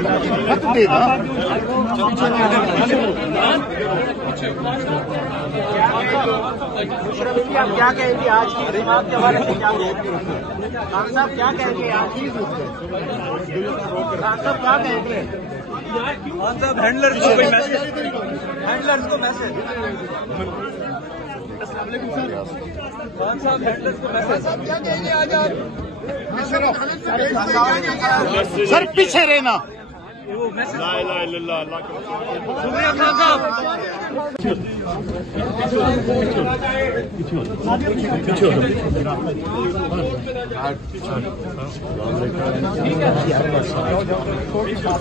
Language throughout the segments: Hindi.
मत देना। आप क्या कहेंगे आज की रिमार्क के बारे में? क्या कहेंगे खान साहब, क्या कहेंगे आज की? खान साहब क्या कहेंगे? खान साहब हैंडलर्स को कोई मैसेज, हैंडलर्स को मैसेज। खान साहब हैंडलर्स को मैसेज। क्या कहेंगे आज आप? सर पीछे रहना। शुक्रिया खान साहब।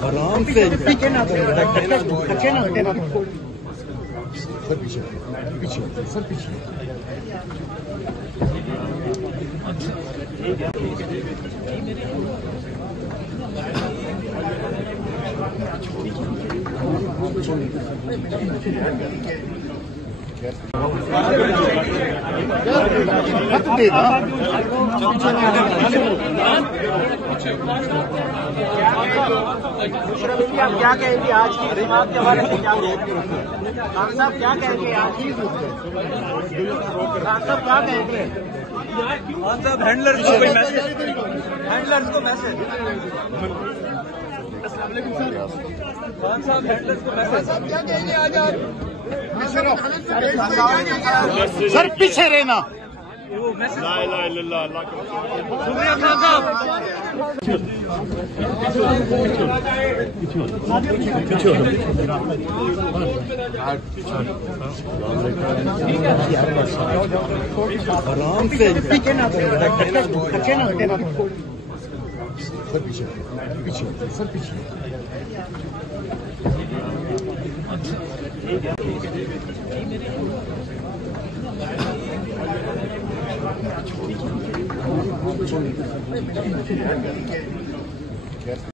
आराम से पीछे ना धक्के ना हटे ना। सर पीछे पीछे सर पीछे। मत देना। आप क्या कहेंगे आज की रिमार्क के बारे में? क्या कहेंगे खान साहब, क्या कहेंगे आज की? खान साहब क्या कहेंगे? खान साहब हैंडलर्स को कोई मैसेज, हैंडलर्स को मैसेज। खान साहब हैंडलर्स को मैसेज। क्या कहेंगे आज आप? सर पीछे रहना। शुक्रिया खान साहब। आराम से पीछे ना धक्के ना हटे ना। सर पीछे पीछे सर पीछे।